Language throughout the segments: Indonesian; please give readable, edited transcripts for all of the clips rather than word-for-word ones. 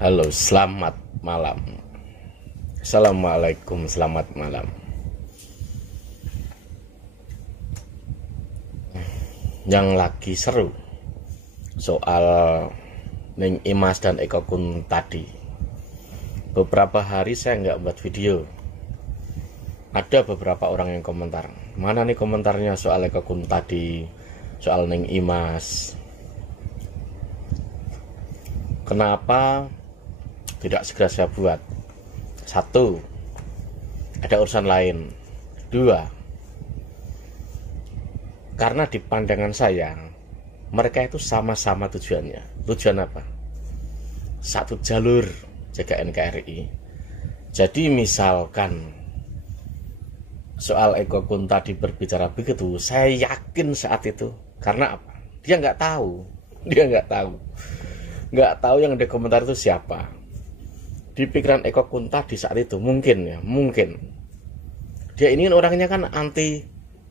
Halo, selamat malam. Assalamualaikum, selamat malam. Yang lagi seru soal Ning Imas dan Eko Kun tadi. Beberapa hari saya nggak buat video. Ada beberapa orang yang komentar. Mana nih komentarnya soal Eko Kun tadi, soal Ning Imas? Kenapa tidak segera saya buat? Satu, ada urusan lain. Dua, karena di pandangan saya mereka itu sama-sama tujuannya. Tujuan apa? Satu jalur, jaga NKRI. Jadi misalkan soal Eko Kun tadi berbicara begitu, saya yakin saat itu karena apa? Dia nggak tahu yang ada komentar itu siapa. Di pikiran Eko Kun tadi saat itu mungkin dia ini orangnya kan anti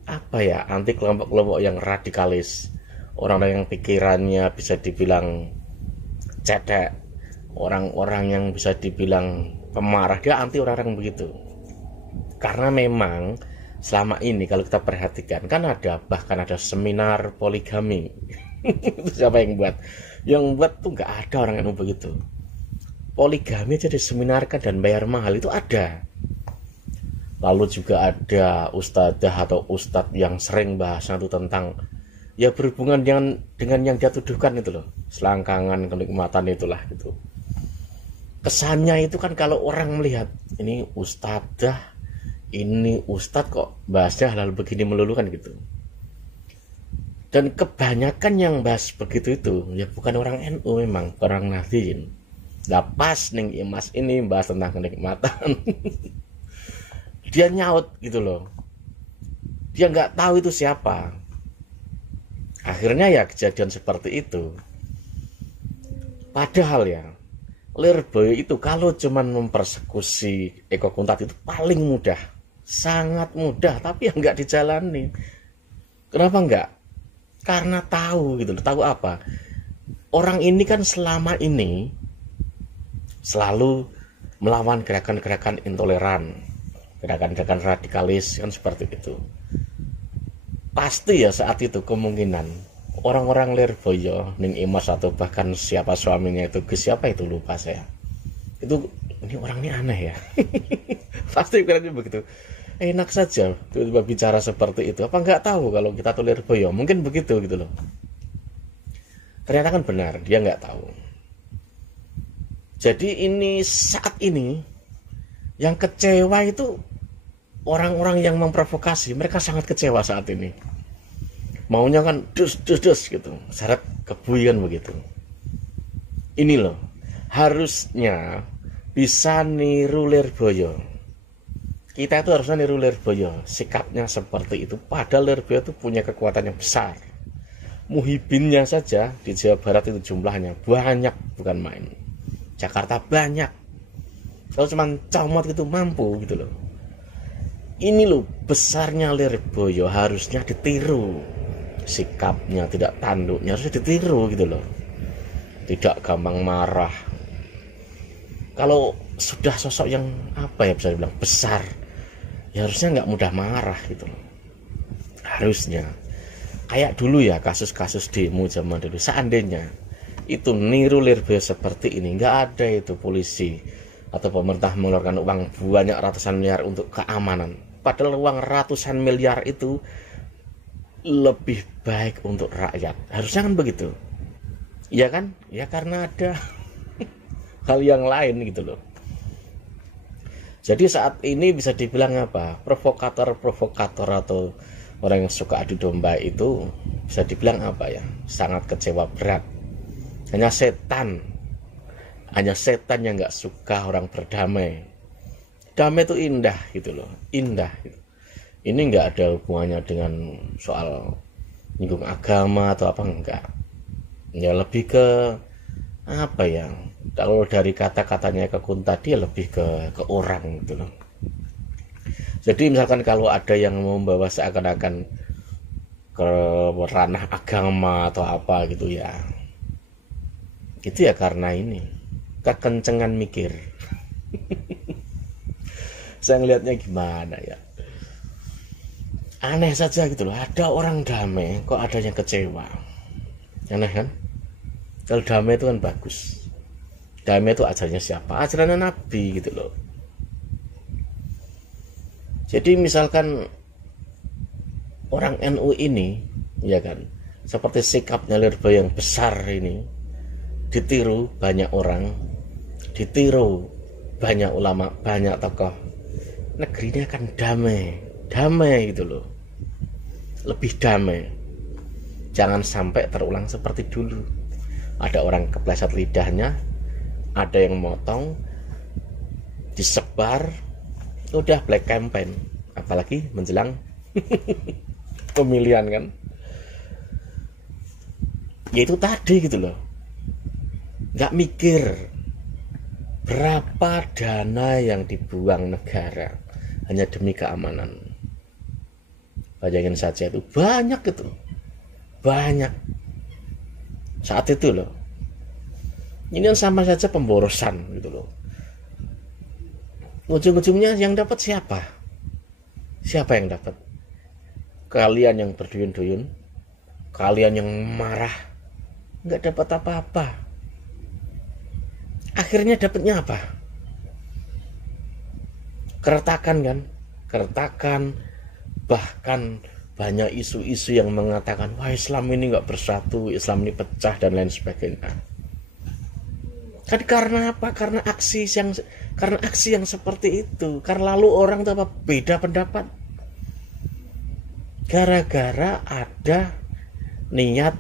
kelompok-kelompok yang radikalis, orang-orang yang pikirannya bisa dibilang cedek, orang-orang yang bisa dibilang pemarah. Dia anti orang-orang begitu. Karena memang selama ini kalau kita perhatikan kan bahkan ada seminar poligami. Itu siapa yang buat? Yang buat tuh nggak ada orang yang begitu. Poligami aja diseminarkan dan bayar mahal itu ada. Lalu juga ada ustadzah atau ustadz yang sering bahasnya itu tentang ya berhubungan dengan yang dia tuduhkan itu loh, selangkangan, kenikmatan itulah gitu. Kesannya itu kan kalau orang melihat ini ustadzah, ini ustadz kok bahasnya hal-hal begini melulu kan gitu. Dan kebanyakan yang bahas begitu itu ya bukan orang NU, memang orang Nahdliyin. Nah pas Ning Imas ini bahas tentang kenikmatan dia nyaut gitu loh, dia nggak tahu itu siapa. Akhirnya ya kejadian seperti itu. Padahal ya Lirboyo itu kalau cuman mempersekusi Eko Kun tadi itu paling mudah, sangat mudah, tapi ya nggak dijalani. Kenapa nggak? Karena tahu gitu loh. Tahu apa? Orang ini kan selama ini selalu melawan gerakan-gerakan intoleran, gerakan-gerakan radikalis kan seperti itu. Pasti ya saat itu kemungkinan orang-orang Lirboyo, Ning Imas atau bahkan siapa suaminya itu, siapa itu lupa saya. Itu ini orang ini aneh ya. Pasti pikirannya begitu. Enak saja tiba-tiba bicara seperti itu. Apa nggak tahu kalau kita tuh Lirboyo? Mungkin begitu gitu loh. Ternyata kan benar, dia nggak tahu. Jadi ini saat ini yang kecewa itu orang-orang yang memprovokasi. Mereka sangat kecewa saat ini. Maunya kan dus gitu, syarat kebuyan begitu. Ini loh, harusnya bisa niru Lirboyo. Kita itu harusnya niru Lirboyo, sikapnya seperti itu. Padahal Lirboyo itu punya kekuatan yang besar. Muhibinnya saja di Jawa Barat itu jumlahnya banyak, bukan main. Jakarta banyak. Kalau cuma comot gitu mampu gitu loh. Ini loh besarnya Lirboyo, harusnya ditiru. Sikapnya tidak tanduknya harusnya ditiru gitu loh. Tidak gampang marah. Kalau sudah sosok yang bisa dibilang besar, ya harusnya nggak mudah marah gitu loh. Harusnya kayak dulu ya kasus-kasus demo zaman dulu. Seandainya itu niru Lirboyo seperti ini, nggak ada itu polisi atau pemerintah mengeluarkan uang banyak ratusan miliar untuk keamanan. Padahal uang ratusan miliar itu lebih baik untuk rakyat. Harusnya kan begitu. Iya kan? Ya karena ada hal yang lain gitu loh. Jadi saat ini bisa dibilang apa? Provokator atau orang yang suka adu domba itu bisa dibilang apa ya? Sangat kecewa berat. Hanya setan yang nggak suka orang berdamai. Damai itu indah gitu loh, indah gitu. Ini nggak ada hubungannya dengan soal nyinggung agama atau apa, enggak. Ya lebih ke apa ya? Kalau dari kata-katanya Eko Kun tadi ya lebih ke orang gitu loh. Jadi misalkan kalau ada yang membawa seakan-akan ke ranah agama atau apa gitu ya, itu ya karena kekencengan mikir. Saya ngelihatnya gimana ya, aneh saja gitu loh. Ada orang damai kok ada yang kecewa, aneh kan? Kalau damai itu kan bagus. Damai itu ajarannya siapa? Ajarannya Nabi gitu loh. Jadi misalkan orang NU ini, ya kan, seperti sikapnya Lirboyo yang besar ini ditiru banyak orang, ditiru banyak ulama, banyak tokoh, negerinya akan damai gitu loh, lebih damai. Jangan sampai terulang seperti dulu. Ada orang kepleset lidahnya, ada yang motong, disebar, udah black campaign. Apalagi menjelang pemilihan kan. Ya itu tadi gitu loh, nggak mikir berapa dana yang dibuang negara hanya demi keamanan. Bayangin saja, itu banyak gitu, banyak saat itu loh. Ini sama saja pemborosan gitu loh. Ujung-ujungnya yang dapat siapa? Siapa yang dapat? Kalian yang berduyun-duyun, kalian yang marah, nggak dapat apa-apa. Akhirnya dapatnya apa? Keretakan kan? Keretakan, bahkan banyak isu-isu yang mengatakan wah Islam ini nggak bersatu, Islam ini pecah dan lain sebagainya. Kan karena apa? Karena aksi yang seperti itu. Karena lalu orang tuh apa? Beda pendapat. Gara-gara ada niat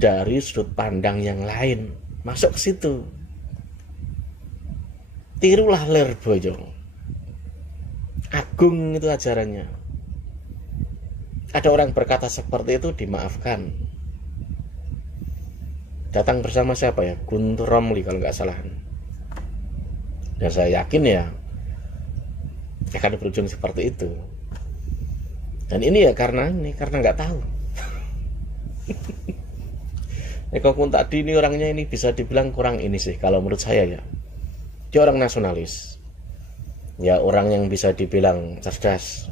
dari sudut pandang yang lain masuk ke situ. Tirulah Lirboyo. Agung itu ajarannya. Ada orang berkata seperti itu, dimaafkan. Datang bersama siapa ya? Guntur Romli kalau nggak salah. Dan saya yakin ya akan berujung seperti itu. Dan ini ya karena nggak tahu. Eko Kun tadi ini orangnya ini bisa dibilang kurang ini sih kalau menurut saya ya. Dia orang nasionalis. Ya orang yang bisa dibilang cerdas.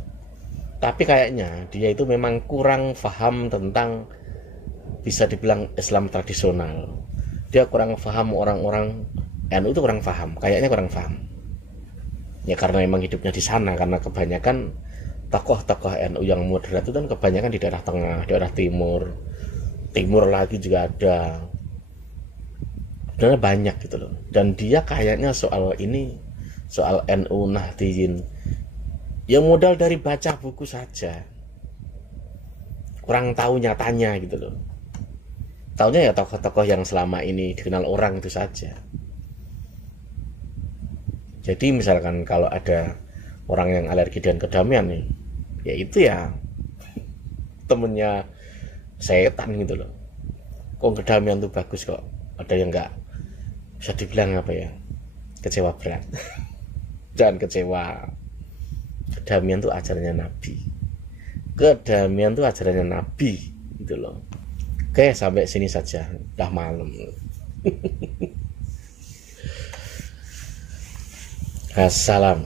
Tapi kayaknya dia itu memang kurang paham tentang bisa dibilang Islam tradisional. Dia kurang paham, orang-orang NU itu kurang paham. Kayaknya kurang paham. Ya karena memang hidupnya di sana, karena kebanyakan tokoh-tokoh NU yang moderat itu kan kebanyakan di daerah tengah, daerah timur. Timur lagi juga ada. Sebenarnya banyak gitu loh. Dan dia kayaknya soal ini, soal NU Nahdliyin, ya modal dari baca buku saja. Kurang tahu nyatanya gitu loh. Taunya ya tokoh-tokoh yang selama ini dikenal orang itu saja. Jadi misalkan kalau ada orang yang alergi dengan kedamaian nih, ya itu ya temennya setan gitu loh. Kok kedamaian tuh bagus kok. Ada yang enggak, bisa dibilang apa ya, kecewa berat. Jangan kecewa. Kedamaian tuh ajarannya Nabi. Kedamaian tuh ajarannya Nabi gitu loh. Oke, sampai sini saja. Udah malam. Assalam.